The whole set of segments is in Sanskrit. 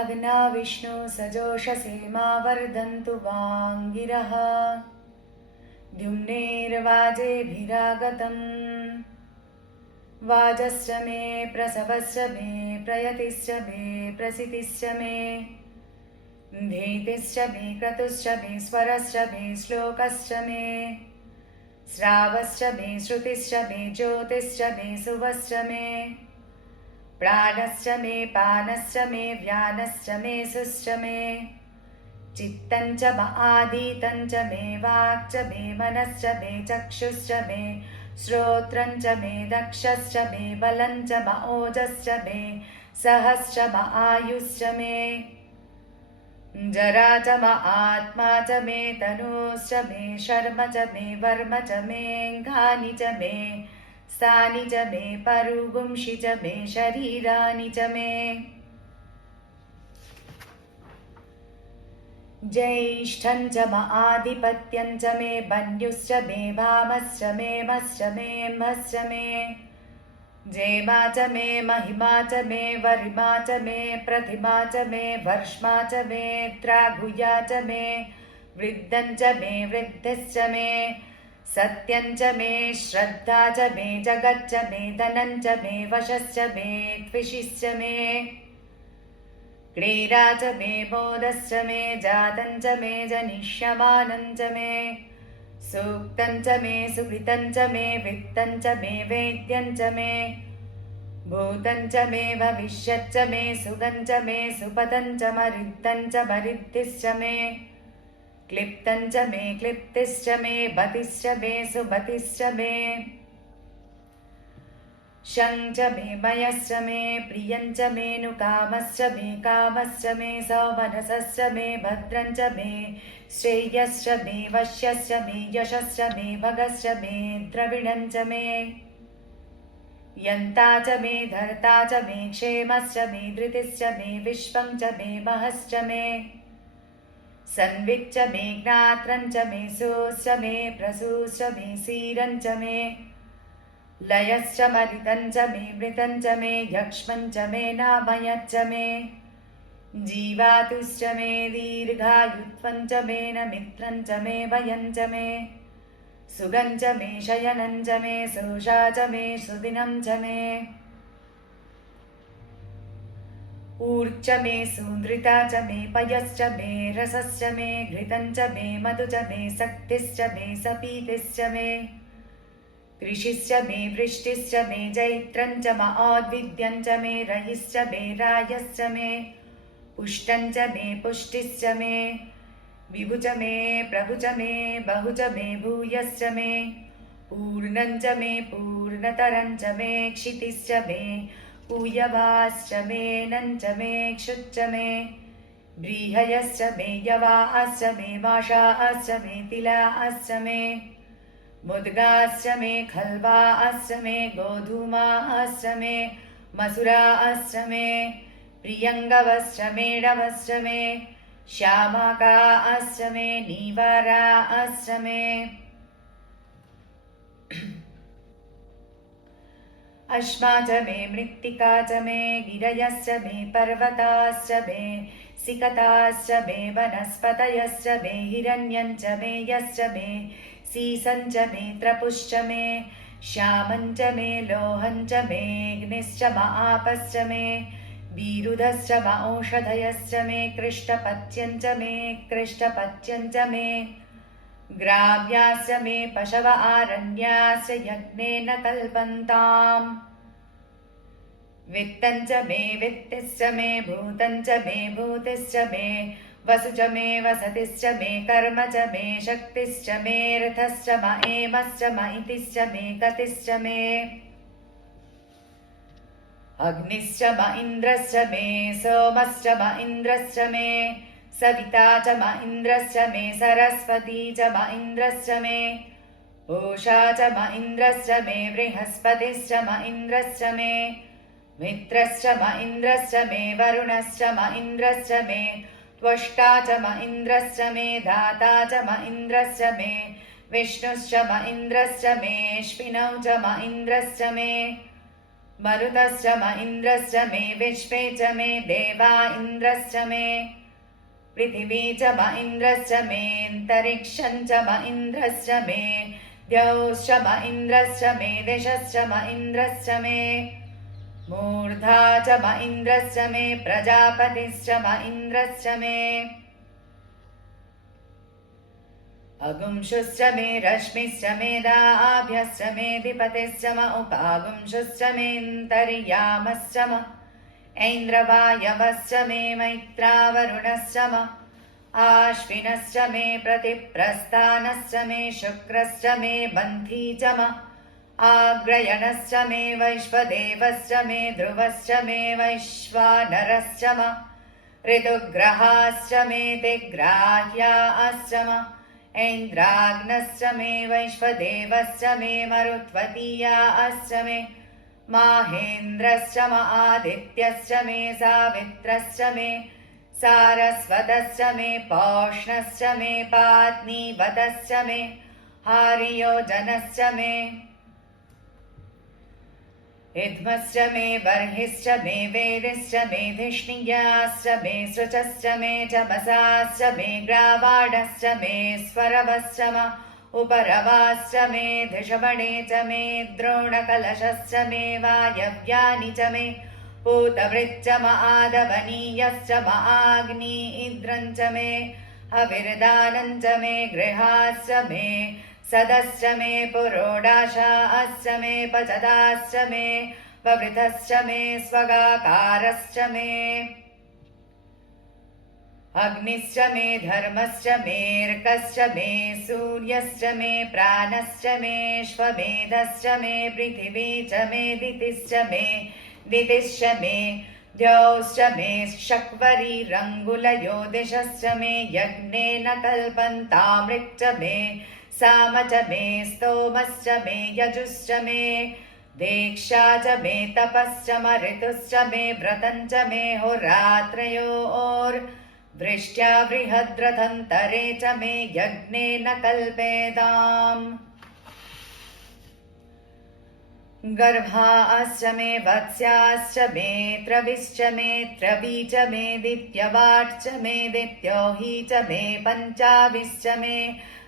अग्ना विष्णु सजोषसे मा वर्धन्तु वाङ्गिरः द्युम्नेर्वाजेभिरागतम् वाजश्च मे प्रसवश्च मे प्रयतिश्च मे प्रसितिश्च मे धीतिश्च मे क्रतुश्च मे स्वरश्च मे श्लोकश्च मे श्रावश्च मे श्रुतिश्च मे ज्योतिश्च मे सुवश्च मे प्राणश्च मे पानश्च मे व्यानश्च मे सुश्च मे चित्तं च आदितं च मे वाक् च मे मनश्च मे चक्षुश्च मे श्रोत्रं च मे दक्षश्च मे बलं च ओजश्च मे सहश्च आयुश्च मे जरा च आत्मा च मे तनुश्च मे शर्म च मे वर्म च मे घानि च मे स्थानि च मे परुगुंषि च मे शरीराणि च मे ज्येष्ठं च आधिपत्यं च मे बन्धुश्च मे भामश्च मे मश्च मे म्हश्च मे जेमा च मे महिमा च मे वरिमा च मे प्रतिमा च मे वर्ष्मा च मे द्राघुया च मे वृद्धं च मे वृद्धिश्च मे सत्यं च मे श्रद्धा च मे जगच्च मे धनं च मे वशश्च मे त्विषिश्च मे क्रीडा च मे बोधश्च मे जातं च मे जनिष्यमानं च मे सूक्तं च मे सुकृतं च मे वित्तं च मे वेद्यं च मे भूतं च मे भविष्यच्च मे सुगं च मे सुपदं च मरिद्धं च मरिद्धिश्च मे क्लिप्तं च मे क्लिप्तिश्च मे बतिश्च मे सुबतिश्च मे शं च मे मयश्च मे प्रियं च मे नुकामश्च मे कामश्च मे सौमनसश्च मे भद्रं च मे श्रेयश्च मे वश्यश्च मे यशश्च मे भगश्च मे द्रविणं च मे यन्ता च मे धर्ता च मे क्षेमश्च मे धृतिश्च मे विश्वं च मे महश्च मे संविच्च मे ज्ञात्रं च मे सोश्च मे प्रसूश्च मे सीरं च मे लयश्च मरितं च मे मृतं च मे यक्ष्मं च मे नामयच्च मे जीवातुश्च मे दीर्घायुत्वं च मे नमित्रं च मे भयं च मे सुगं च मे शयनं च मे सोषा च मे सुदिनं च मे ऊर्च मे सुनृता च मे पयश्च मे रसश्च मे घृतं च मे मधु च मे शक्तिश्च मे सपीतिश्च मे कृषिश्च मे वृष्टिश्च मे जैत्रं च औद्विद्यं च मे रयिश्च मे रायश्च मे पुष्टं च मे पुष्टिश्च मे विभु च मे प्रभु च मे बहु च मे भूयश्च मे पूर्णं च मे पूर्णतरं च मे क्षितिश्च मे पूयवाश्च मे नं च मे क्षुच्च मे व्रीहयश्च मे यवाश्च मे माषाश्च मे तिलाश्च मे मुद्गाश्च मे खल्वाश्च मे गोधूमाश्च मे मसुराश्च मे प्रियङ्गवश्च मेणवश्च मे श्यामाकाश्च मे नीवाराश्च मे अश्मा च मे मृत्तिका च मे गिरयश्च मे पर्वताश्च मे सिकताश्च मे वनस्पतयश्च मे हिरण्यं च मे यश्च मे सीसं च मे त्रपुश्च मे श्यामं च मे लोहं च मे अग्निश्च आपश्च मे वीरुधश्च औषधयश्च मे कृष्णपत्यं च मे कृष्णपत्यं च मे ग्राव्याश्च मे पशव आरण्याश्च यज्ञेन कल्पन्ताम् वित्तं च मे वित्तिश्च मे भूतं च मे भूतिश्च मे वसु च मे वसतिश्च मे कर्म च मे शक्तिश्च मे रथश्च म एमश्च म इतिश्च मे गतिश्च मे अग्निश्च म इन्द्रश्च मे सोमश्च म इन्द्रश्च मे सविता च म इन्द्रश्च मे सरस्वती च म इन्द्रश्च मे पूषा च म इन्द्रश्च मे बृहस्पतिश्च म इन्द्रश्च मे मित्रश्च म इन्द्रश्च मे वरुणश्च म इन्द्रश्च मे त्वष्टा च म इन्द्रश्च मे दाता च म इन्द्रश्च मे विष्णुश्च म इन्द्रश्च मे अश्विनौ च म इन्द्रश्च मे मरुतश्च म इन्द्रश्च मे विश्वे च मे देवा इन्द्रश्च मे पृथिवी च म इन्द्रश्च मेऽन्तरिक्षं च म इन्द्रश्च मे द्यौश्च म इन्द्रश्च मे दिशश्च म इन्द्रश्च मे मूर्धा च म इन्द्रश्च मे प्रजापतिश्च म इन्द्रश्च मे अगुंशुश्च मे रश्मिश्च मेधाभ्यश्च मेऽधिपतिश्च म उपागुंशुश्च मेऽन्तर्यामश्च म ऐन्द्रवायवश्च मे मैत्रावरुणश्च म आश्विनश्च मे प्रतिप्रस्थानश्च मे शुक्रश्च मे बन्धी च म आग्रयणश्च मे वैश्वदेवश्च मे ध्रुवश्च मे वैश्वानरश्च म ऋतुग्रहाश्च मे दिग्राह्याश्च म ऐन्द्राग्नश्च मे वैश्वदेवश्च मे मरुत्वतीयाश्च मे माहेन्द्रश्च म आदित्यश्च मे सावित्रश्च मे सारस्वतश्च मे पौष्णश्च मे पात्नीवतश्च मे हारियोजनश्च मे इद्मश्च मे बर्हिश्च मे वेदिश्च मे धिष्णियाश्च मे सृचश्च मे चमसाश्च मे ग्रावाणश्च मे स्वरवश्च म उपरवाश्च मे धिषवणे च मे द्रोणकलशश्च मे वायव्यानि च मे पूतवृच्च म आदवनीयश्च म आग्नीद्रं च मे हविर्दानं च मे गृहाश्च मे सदश्च मे पुरोडाशाश्च मे पचदाश्च मे ववृतश्च मे स्वगाकारश्च मे अग्निश्च मे धर्मश्च मेऽर्कश्च मे सूर्यश्च मे प्राणश्च मेऽश्वमेधश्च मे पृथिवी च मे दितिश्च मे दितिश्च मे द्यौश्च मे शक्वरीरङ्गुलयो दिशश्च मे यज्ञेन कल्पन्तामृक् मे साम च मे स्तोमश्च मे यजुश्च मे दीक्षा च मे तपश्च म ऋतुश्च मे व्रतं च मे होरात्रयोर्वृष्ट्या बृहद्रथन्तरे च मे यज्ञेन कल्पेताम् गर्भाश्च मे वत्स्याश्च मे त्रविश्च मे त्रवी च मे दित्यवाट् च मे दित्योही च मे पञ्चाविश्च मे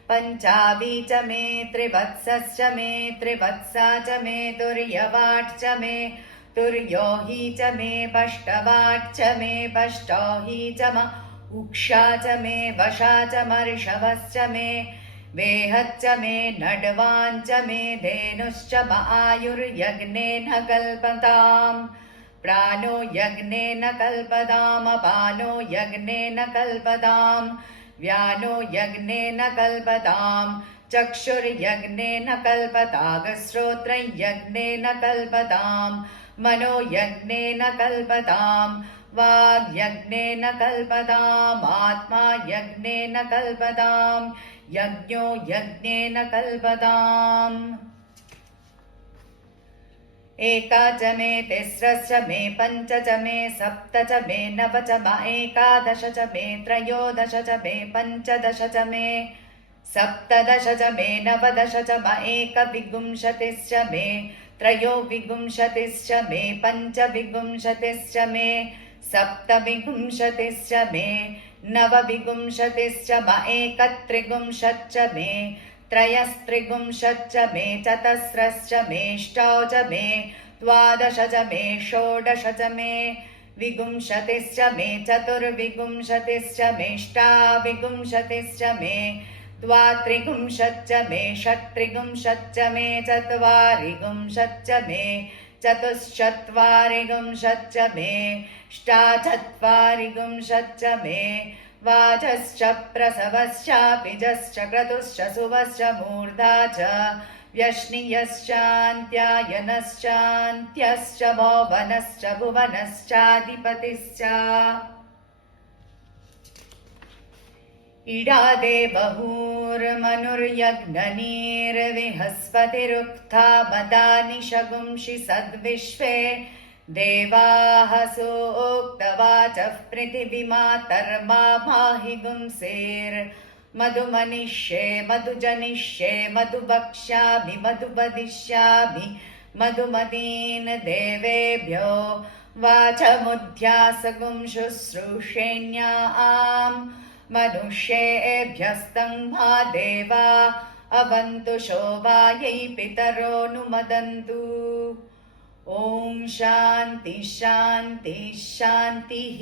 पञ्चावी च मे त्रिवत्सश्च मे त्रिवत्सा च मे तुर्यवाट् च मे तुर्योही च मे पष्टवाट् च मे पष्टौही च म उक्षा च मे वशा च मर्षवश्च मे वेहच्च मे नड्वाञ्च मे धेनुश्च म आयुर्यज्ञेन कल्पताम् प्राणो यज्ञेन कल्पताम् अपानो यज्ञेन कल्पताम् व्यानो यज्ञेन कल्पताम् चक्षुर्यज्ञेन कल्पतागश्रोत्रं यज्ञेन कल्पताम् मनो यज्ञेन कल्पताम् वाग्यज्ञेन कल्पताम् आत्मा यज्ञेन कल्पताम् यज्ञो यज्ञेन कल्पताम् एका च मे तिस्रश्च मे पञ्च च मे सप्त च मे नव च म एकादश च मे त्रयोदश च मे पञ्चदश च मे सप्तदश च मे नवदश च म एकविंशतिश्च मे त्रयोविंशतिश्च मे पञ्चविंशतिश्च मे सप्तविंशतिश्च मे नवविंशतिश्च म एकत्रिंशच्च मे त्रयस्त्रिंशच्च मे चतस्रश्च मेऽष्टौ च मे द्वादश च मे षोडश च मे विंशतिश्च मे चतुर्विंशतिश्च मेऽष्टाविंशतिश्च मे द्वात्रिंशच्च मे षट्त्रिंशच्च मे चत्वारिंशच्च मे चतुश्चत्वारिंशच्च मे अष्टाचत्वारिंशच्च मे वाचश्च प्रसवश्चापिजश्च क्रतुश्च सुवश्च मूर्धा च व्यश्नियश्चान्त्यायनश्चान्त्यश्च भुवनश्च भुवनश्चाधिपतिश्च इडादे बहुर्मनुर्यज्ञनीर्विहस्पतिरुक्था मदानि शगुंषि सद्विश्वे देवाः सोक्तवाचः पृथिवीमातर्मा माहि गुंसेर्मधुमनिष्ये मधुजनिष्ये मधुभक्ष्यामि मधुवदिष्यामि मधुमतीन् देवेभ्यो वाचमुध्यासगुं शुश्रूषेण्याम् मनुष्येभ्यस्तं मा देवा अवन्तु शोभायै पितरोऽनुमदन्तु। ॐ शान्ति शान्ति शान्तिः।